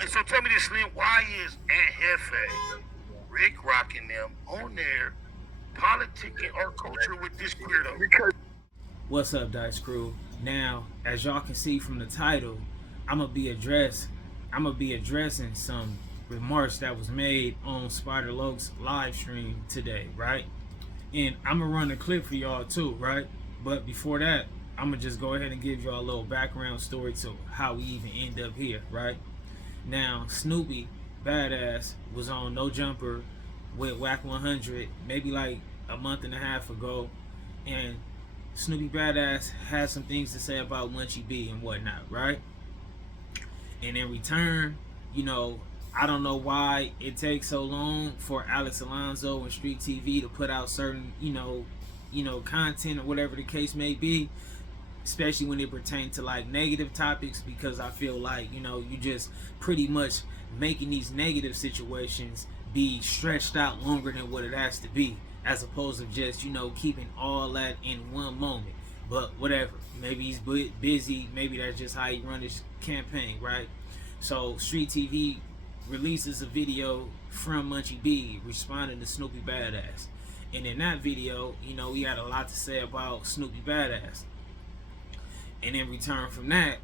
And so tell me this, Slim, why is Aunt Jefe, Rick rocking them on there, politicking our culture with this queerdo? What's up, Dice Crew? Now, as y'all can see from the title, I'm gonna be addressing some remarks that was made on Spider Loke's live stream today, right? And I'm gonna run a clip for y'all too, right? But before that, I'm gonna just go ahead and give y'all a little background story to how we even end up here, right? Now, Snoopy Badass was on No Jumper with Whack 100 maybe like a month and a half ago, and Snoopy Badass has some things to say about Munchie B and whatnot, right? And in return, I don't know why it takes so long for Alex Alonso and Street TV to put out certain, content or whatever the case may be, especially when it pertains to like negative topics, because I feel like, you just pretty much making these negative situations be stretched out longer than what it has to be, as opposed to just, keeping all that in one moment. But whatever, maybe he's busy, maybe that's just how he run his campaign, right? So Street TV releases a video from Munchie B responding to Snoopy Badass. And in that video, he had a lot to say about Snoopy Badass. And in return from that,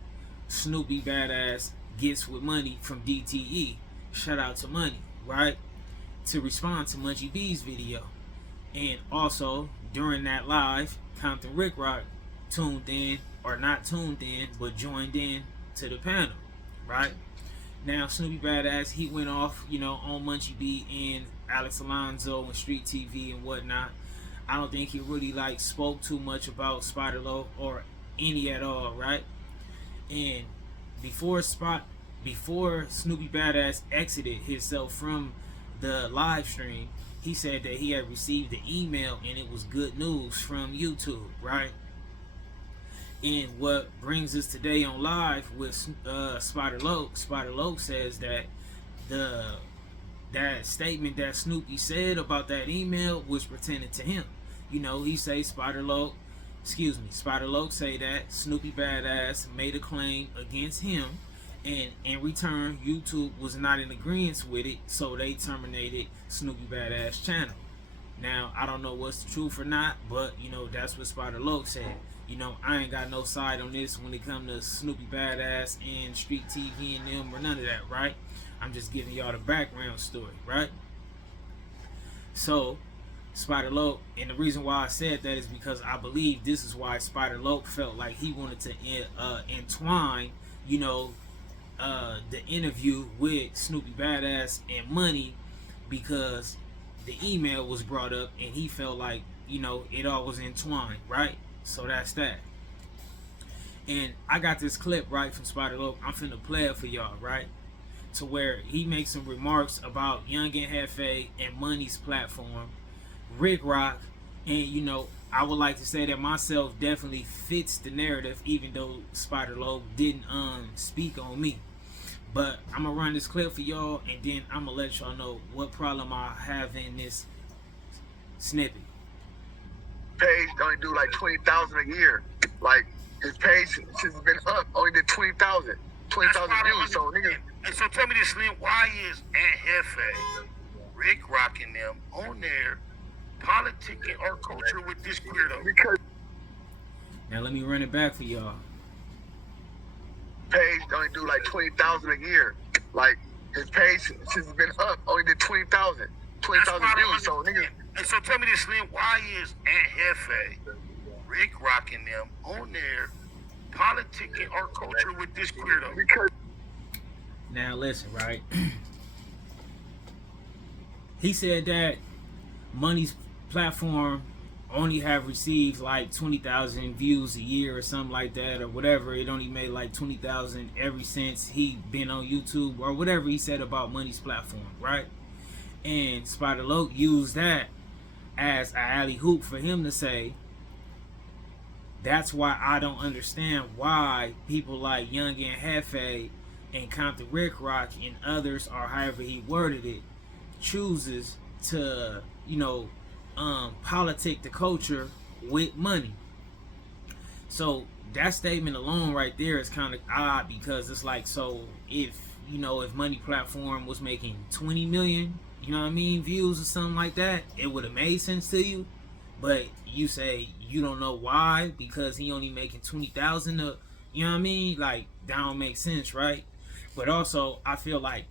Snoopy Badass gets with money from DTE, shout out to Money, right? To respond to Munchie B's video. And also, during that live, Compton Ricc tuned in, or not tuned in, but joined in to the panel, right? Now, Snoopy Badass, he went off, on Munchie B and Alex Alonso and Street TV and whatnot. I don't think he really, spoke too much about Spider Low or any at all, right? And before Snoopy Badass exited himself from the live stream, he said that he had received the email and it was good news from YouTube, right? And what brings us today on live with Spider Loke says that that statement that Snoopy said about that email was pertaining to him. He say Spider Loke say that Snoopy Badass made a claim against him, and in return, YouTube was not in agreement with it, so they terminated Snoopy Badass channel. Now, I don't know what's the truth or not, but, that's what Spider Loke said. I ain't got no side on this when it comes to Snoopy Badass and Street TV and them or none of that, right? I'm just giving y'all the background story, right? So, Spider Loke, and the reason why I said that is because I believe this is why Spider Loke felt like he wanted to entwine, the interview with Snoopy Badass and Money, because the email was brought up and he felt like, it all was entwined, right? So that's that. And I got this clip right from Spider Loke. I'm finna play it for y'all, right? To where he makes some remarks about Young and Jefe and Money's platform, Rick Rock, and I would like to say that myself definitely fits the narrative, even though Spider Loke didn't speak on me. But I'm gonna run this clip for y'all, and then I'm gonna let y'all know what problem I have in this snippet. Page only do like 20,000 a year. Like his page since it's been up only did 20,000 views. So niggas. And so tell me this, Slim, why is Aunt Jefe, Rick rocking them on there, politicking our culture with this queerdo? Because now let me run it back for y'all. Page only do like 20,000 a year. Like his page since it's been up only did 20,000 views. So niggas. And so tell me this, Slim, why is Aunt Jefe, Rick rocking them on there, politicking our culture with this queerdo? Because now listen, right? He said that Money's platform only have received like 20,000 views a year or something like that, or whatever. It only made like 20,000 ever since he been on YouTube, or whatever he said about Money's platform, right? And Spider Loke used that as a alley hoop for him to say, that's why I don't understand why people like Young and Jefe and Compton Ricc and others, or however he worded it, chooses to, politic the culture with money. So that statement alone right there is kind of odd, because it's like, so if you know, if Money platform was making 20 million, you know what I mean, views or something like that, it would have made sense to you. But you say you don't know why because he only making 20,000. You know what I mean? Like that don't make sense, right? But also, I feel like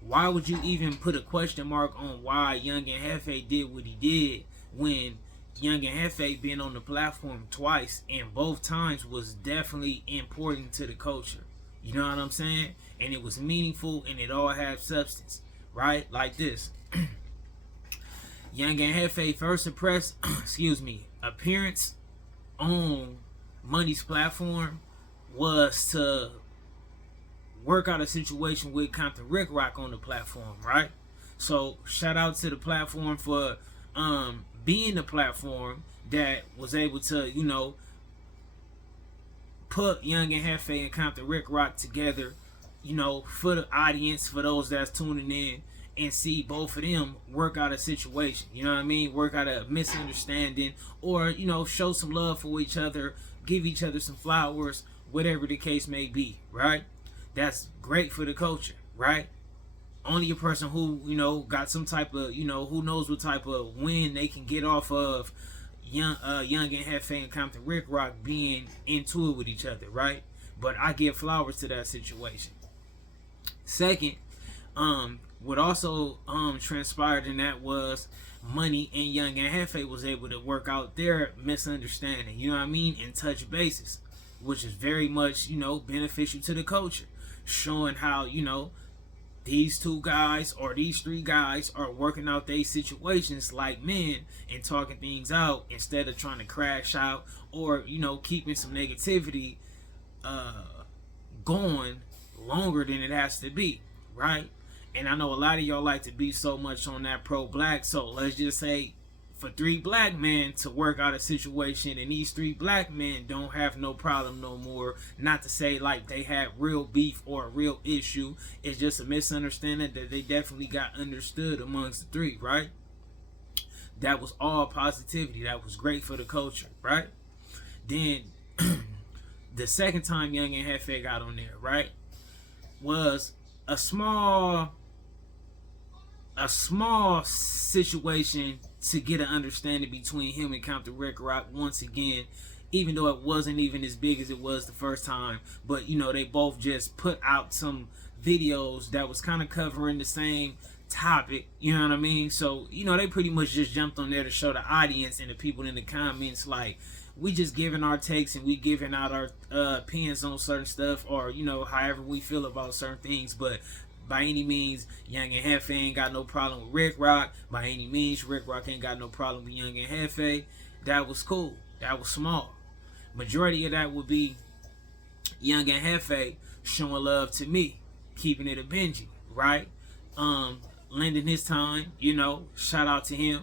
why would you even put a question mark on why Young and Jefe did what he did when Young and Jefe been on the platform twice and both times was definitely important to the culture. You know what I'm saying? And it was meaningful and it all had substance, right? Like this. Young and Jefe first appressed, appearance on Money's platform was to work out a situation with Compton Ricc on the platform, right? So shout out to the platform for being the platform that was able to, you know, put Young and Jefe and Compton Ricc together, you know, for the audience, for those that's tuning in, and see both of them work out a situation. You know what I mean? Work out a misunderstanding, or, you know, show some love for each other, give each other some flowers, whatever the case may be, right? That's great for the culture, right? Only a person who, you know, got some type of, you know, who knows what type of win they can get off of Young and Jefe and Compton Ricc being into it with each other, right? But I give flowers to that situation. Second, what also transpired in that was Money and Young and Jefe was able to work out their misunderstanding, you know what I mean, and touch bases, which is very much, you know, beneficial to the culture, showing how, you know, these two guys or these three guys are working out their situations like men and talking things out instead of trying to crash out or, you know, keeping some negativity going longer than it has to be, right? And I know a lot of y'all like to be so much on that pro-black, so let's just say for three black men to work out a situation and these three black men don't have no problem no more, not to say like they had real beef or a real issue, it's just a misunderstanding that they definitely got understood amongst the three, right? That was all positivity. That was great for the culture, right? Then the second time Young and Jefe got on there, right, was a small situation to get an understanding between him and Compton Ricc once again, even though it wasn't even as big as it was the first time. But, you know, they both just put out some videos that was kind of covering the same topic, you know what I mean? So, you know, they pretty much just jumped on there to show the audience and the people in the comments, like, we just giving our takes and we giving out our opinions on certain stuff, or, you know, however we feel about certain things. But by any means, Young and Jefe ain't got no problem with Ricc. By any means, Ricc ain't got no problem with Young and Jefe. That was cool. That was small. Majority of that would be Young and Jefe showing love to me, Keepitabenjy, right? Lending his time, you know, shout out to him.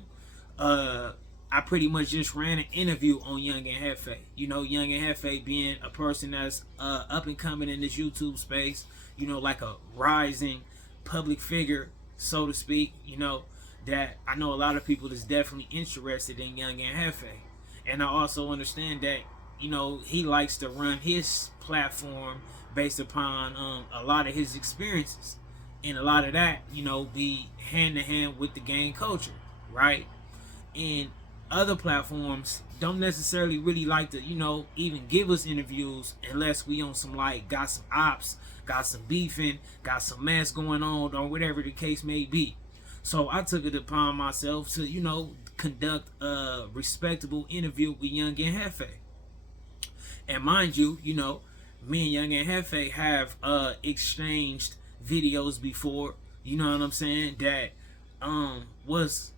I pretty much just ran an interview on Young and Jefe. You know, Young and Jefe being a person that's up and coming in this YouTube space, you know, like a rising public figure, so to speak, you know, that I know a lot of people is definitely interested in Young and Jefe. And I also understand that, you know, he likes to run his platform based upon a lot of his experiences. And a lot of that, you know, be hand to hand with the gang culture, right? And other platforms don't necessarily really like to, you know, even give us interviews unless we on some like got some ops, got some beefing, got some mess going on, or whatever the case may be. So I took it upon myself to, you know, conduct a respectable interview with Young and Jefe. And mind you, you know, me and Young and Jefe have exchanged videos before, you know what I'm saying, that was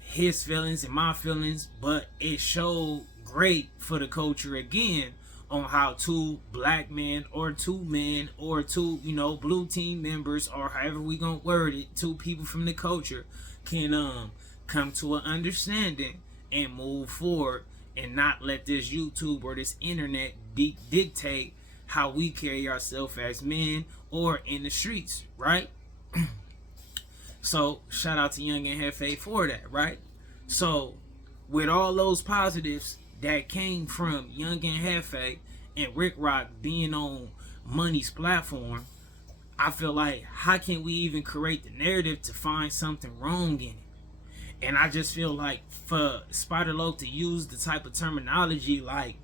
his feelings and my feelings, but it showed great for the culture again on how two black men or two men or two, you know, blue team members, or however we gonna word it, two people from the culture can come to an understanding and move forward and not let this YouTube or this internet dictate how we carry ourselves as men or in the streets, right? So shout out to Young and Jefe for that, right? So with all those positives that came from Young and Jefe and Ricc being on Money's platform, I feel like, how can we even create the narrative to find something wrong in it? And I just feel like for Spider Loc to use the type of terminology, like,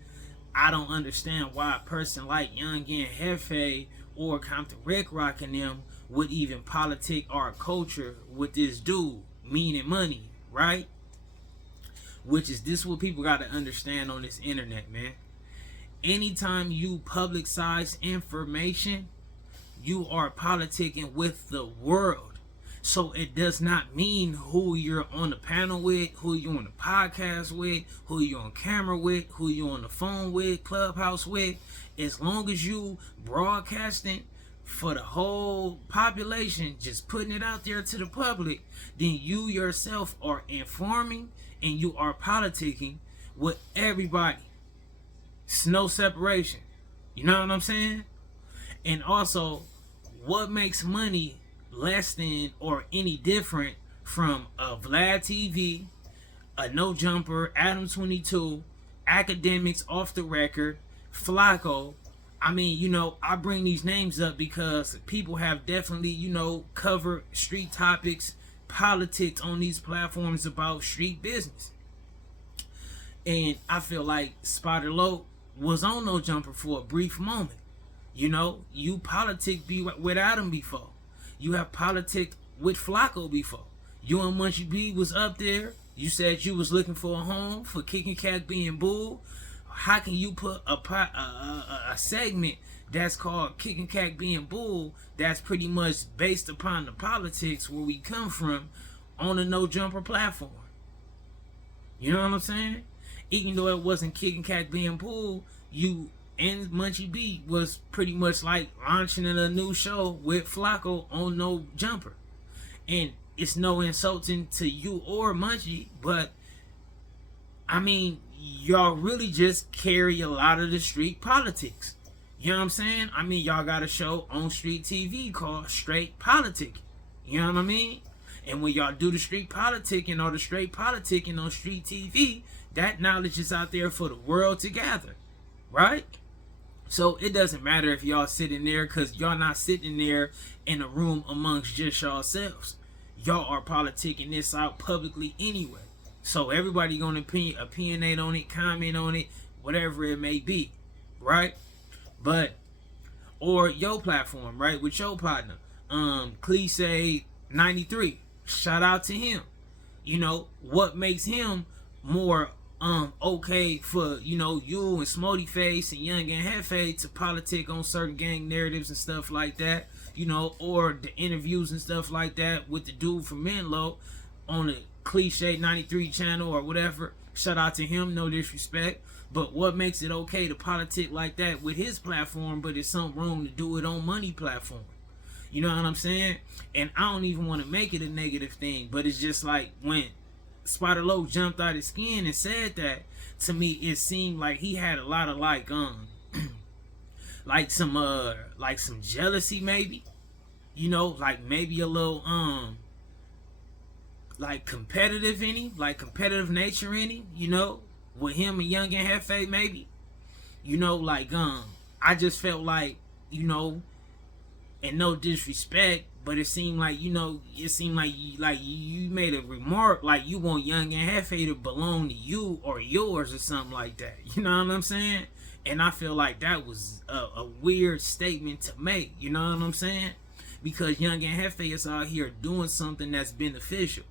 I don't understand why a person like Young and Jefe or Compton Ricc and them would even politic our culture with this dude, meaning money, right? Which is this what people got to understand on this internet, man. Anytime you publicize information, you are politicking with the world. So it does not mean who you're on the panel with, who you're on the podcast with, who you're on camera with, who you're on the phone with, Clubhouse with. As long as you broadcasting for the whole population, just putting it out there to the public, then you yourself are informing and you are politicking with everybody. It's no separation. You know what I'm saying? And also, what makes money less than or any different from a Vlad TV, a No Jumper, Adam 22, Academics, Off the Record, Flacco? I mean, you know, I bring these names up because people have definitely, you know, covered street topics, politics on these platforms about street business. And I feel like Spider Loc was on No Jumper for a brief moment. You know, you politic without him before. You have politics with Flacco before. You and Munchie B was up there. You said you was looking for a home for Kicking Cat being Bull. How can you put a segment that's called Kicking Cat being Bull, that's pretty much based upon the politics where we come from, on a No Jumper platform? You know what I'm saying? Even though it wasn't Kicking Cat being Bull, you and Munchie B was pretty much like launching a new show with Flacco on No Jumper. And it's no insulting to you or Munchie, but I mean, y'all really just carry a lot of the street politics. You know what I'm saying? I mean, y'all got a show on street TV called Straight Politicking. You know what I mean? And when y'all do the street politicking or the straight politicking on street TV, that knowledge is out there for the world to gather, right? So it doesn't matter if y'all sitting there, because y'all not sitting there in a room amongst just yourselves. Y'all are politicking this out publicly anyway. So everybody gonna opinionate on it, comment on it, whatever it may be, right? But, or your platform, right, with your partner, Cliche 93. Shout out to him. You know, what makes him more okay for, you know, you and Smody Face and Young and Jefe to politic on certain gang narratives and stuff like that, you know, or the interviews and stuff like that with the dude from Menlo on the Cliche 93 channel or whatever. Shout out to him, no disrespect. But what makes it okay to politic like that with his platform, but it's something wrong to do it on money platform? You know what I'm saying? And I don't even want to make it a negative thing, but it's just like when Spider Loc jumped out his skin and said that, to me it seemed like he had a lot of like like some jealousy, maybe, you know, like maybe a little like competitive in him, like competitive nature in him, you know, with him and Young and Jefe, maybe, you know, like I just felt like, you know, and no disrespect, but it seemed like, you know, you made a remark like you want Young and Jefe to belong to you or yours or something like that. You know what I'm saying? And I feel like that was a weird statement to make. You know what I'm saying? Because Young and Jefe is out here doing something that's beneficial.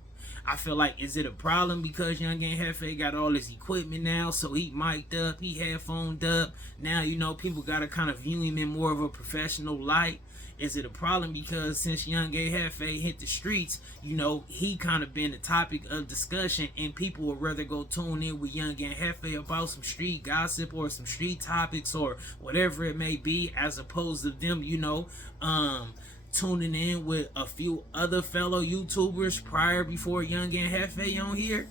I feel like, is it a problem because Young and Jefe got all his equipment now, so he mic'd up, he headphoned up, now, you know, people got to kind of view him in more of a professional light? Is it a problem because since Young and Jefe hit the streets, you know, he kind of been the topic of discussion and people would rather go tune in with Young and Jefe about some street gossip or some street topics or whatever it may be, as opposed to them, you know, tuning in with a few other fellow YouTubers before Young and Jefe on here?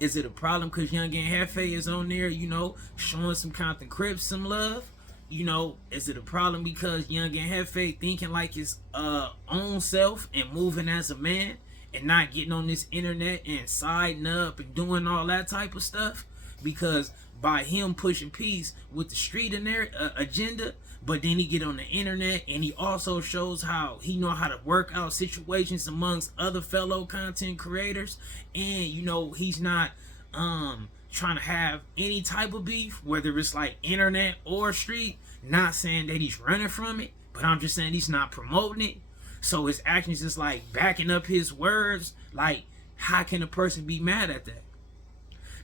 Is it a problem because Young and Jefe is on there, you know, showing some Compton Crips some love? You know, is it a problem because Young and Jefe thinking like his own self and moving as a man and not getting on this internet and siding up and doing all that type of stuff? Because by him pushing peace with the street in their agenda, but then he get on the internet and he also shows how he know how to work out situations amongst other fellow content creators, and he's not trying to have any type of beef, whether it's like internet or street. Not saying that he's running from it, but I'm just saying he's not promoting it. So his actions is like backing up his words. Like, how can a person be mad at that?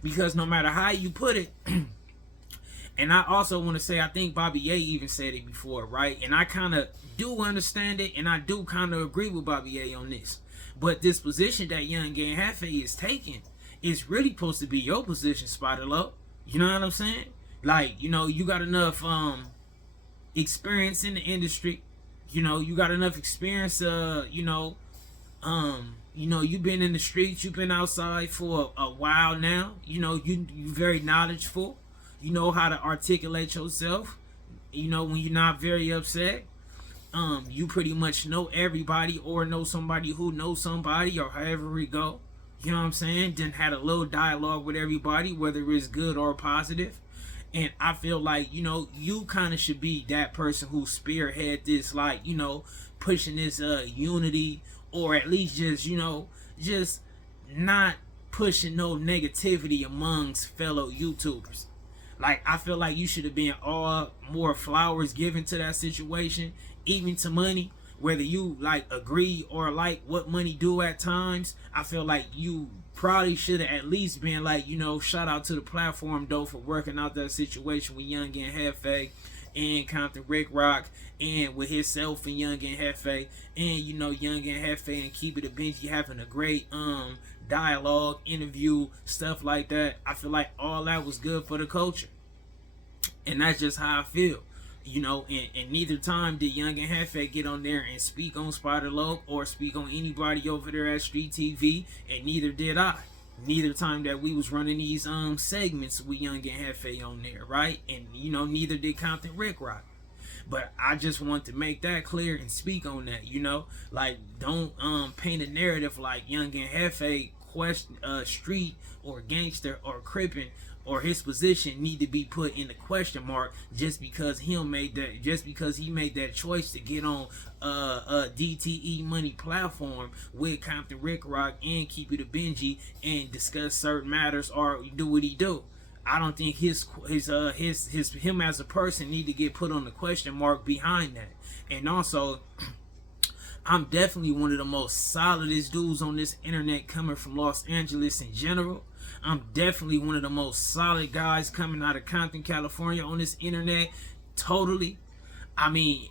Because no matter how you put it, and I also want to say, I think Bobby Ye even said it before, right? And I kind of do understand it, and I do kind of agree with Bobby Ye on this. But this position that Young and Jefe is taking is really supposed to be your position, Spider Low. You know what I'm saying? Like, you got enough experience in the industry. You got enough experience. You've been in the streets, you've been outside for a while now. You very knowledgeable. You know how to articulate yourself. When you're not very upset. You pretty much know everybody or know somebody who knows somebody, or however it go. You know what I'm saying? Then had a little dialogue with everybody, whether it's good or positive. And I feel like, you kind of should be that person who spearhead this, like, pushing this unity, or at least just, just not pushing no negativity amongst fellow YouTubers. Like, I feel like you should have been all more flowers given to that situation, even to money. Whether you like agree or like what money do at times, I feel like you probably should have at least been like, shout out to the platform though for working out that situation with Young and Jefe and Compton Ricc, and with himself and Young and Jefe, and Young and Jefe and Keepitabenjy having a great dialogue, interview, stuff like that. I feel like all that was good for the culture, and that's just how I feel. And neither time did Young and Jefe get on there and speak on Spider Low or speak on anybody over there at Street TV, and neither did I. Neither time that we was running these segments with Young and Jefe on there, right? And neither did Compton Ricc. But I just want to make that clear and speak on that. Like, don't paint a narrative like Young and Jefe question street or gangster or crippin' or his position need to be put in the question mark just because he made that choice to get on DTE Money platform with Compton Ricc and Keepitabenjy and discuss certain matters or do what he do. I don't think him as a person need to get put on the question mark behind that. And also, I'm definitely one of the most solidest dudes on this internet coming from Los Angeles in general. I'm definitely one of the most solid guys coming out of Compton, California on this internet. Totally. I mean,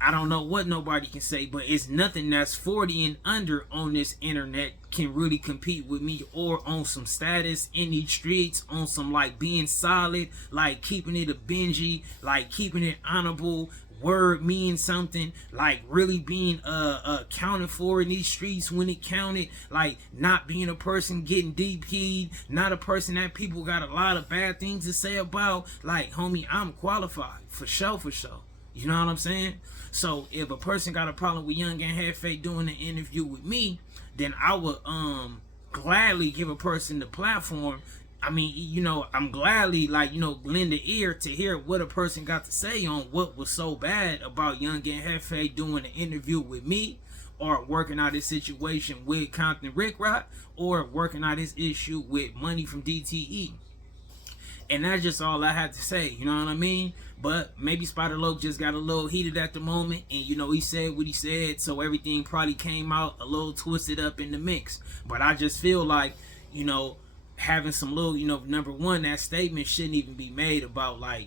I don't know what nobody can say, but it's nothing that's 40 and under on this internet can really compete with me or on some status in these streets, on some like being solid, like keeping it a Benji, like keeping it honorable, word means something, like really being accounted for in these streets when it counted, like not being a person getting DP'd, not a person that people got a lot of bad things to say about. Like, homie, I'm qualified for sure. You know what I'm saying? So if a person got a problem with Young and Jefe doing an interview with me, then I would gladly give a person the platform. I mean, I'm gladly lend the ear to hear what a person got to say on what was so bad about Young and Jefe doing an interview with me, or working out his situation with Compton Ricc, or working out his issue with money from DTE. And that's just all I had to say, you know what I mean? But maybe Spider Low just got a little heated at the moment, and he said what he said, so everything probably came out a little twisted up in the mix. But I just feel like, having some little, number one, that statement shouldn't even be made about like,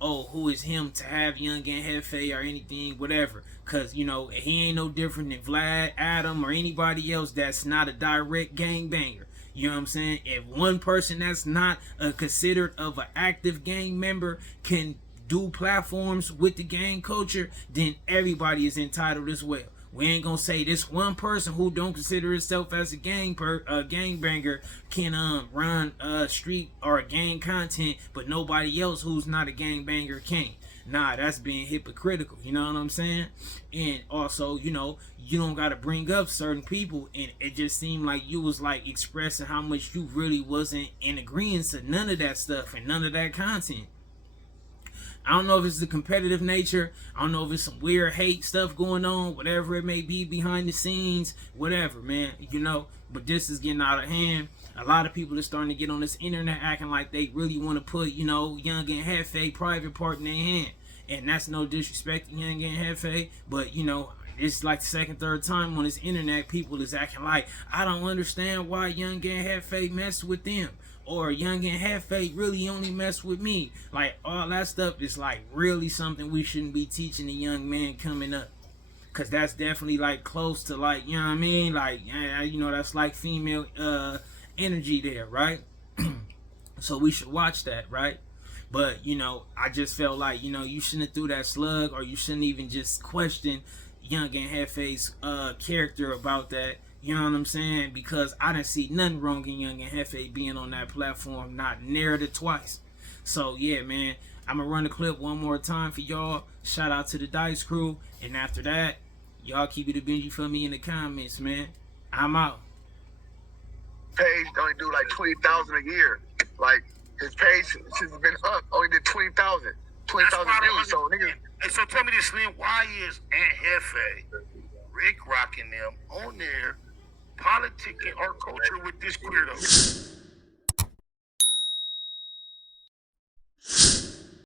oh, who is him to have Young and Jefe or anything, whatever. Cause he ain't no different than Vlad, Adam, or anybody else that's not a direct gangbanger. You know what I'm saying? If one person that's not considered of an active gang member can do platforms with the gang culture, then everybody is entitled as well. We ain't gonna say this one person who don't consider himself as a gangbanger can run street or gang content, but nobody else who's not a gangbanger can. Nah, that's being hypocritical. You know what I'm saying? And also, you know, you don't got to bring up certain people, and it just seemed like you was like expressing how much you really wasn't in agreement to none of that stuff and none of that content. I don't know if it's the competitive nature. I don't know if it's some weird hate stuff going on, whatever it may be behind the scenes, whatever, man. You know, but this is getting out of hand. A lot of people are starting to get on this internet acting like they really want to put, you know, Young and Jefe private part in their hand. And that's no disrespect to Young and Jefe, but, you know, it's like the second, third time on this internet, people is acting like, I don't understand why Young and Jefe mess with them. Or Young and Jefe really only mess with me. Like, all that stuff is like really something we shouldn't be teaching a young man coming up. Cause that's definitely like close to like, you know what I mean? Like, you know, that's like female energy there, right? So we should watch that, right? But, you know, I just felt like, you know, you shouldn't have threw that slug, or you shouldn't even just question Young and Jefe's character about that. You know what I'm saying? Because I didn't see nothing wrong in Young and Jefe being on that platform, not near it twice. So, yeah, man, I'm going to run the clip one more time for y'all. Shout out to the Dice Crew. And after that, y'all keep it a Benji for me in the comments, man. I'm out. Page only do like 20,000 a year. Like, his page has been up, only did 20,000 views. So, niggas. And so tell me this, Slim, why is Aunt Jefe, Ricc rocking them on there, politicking our culture with this queerdo?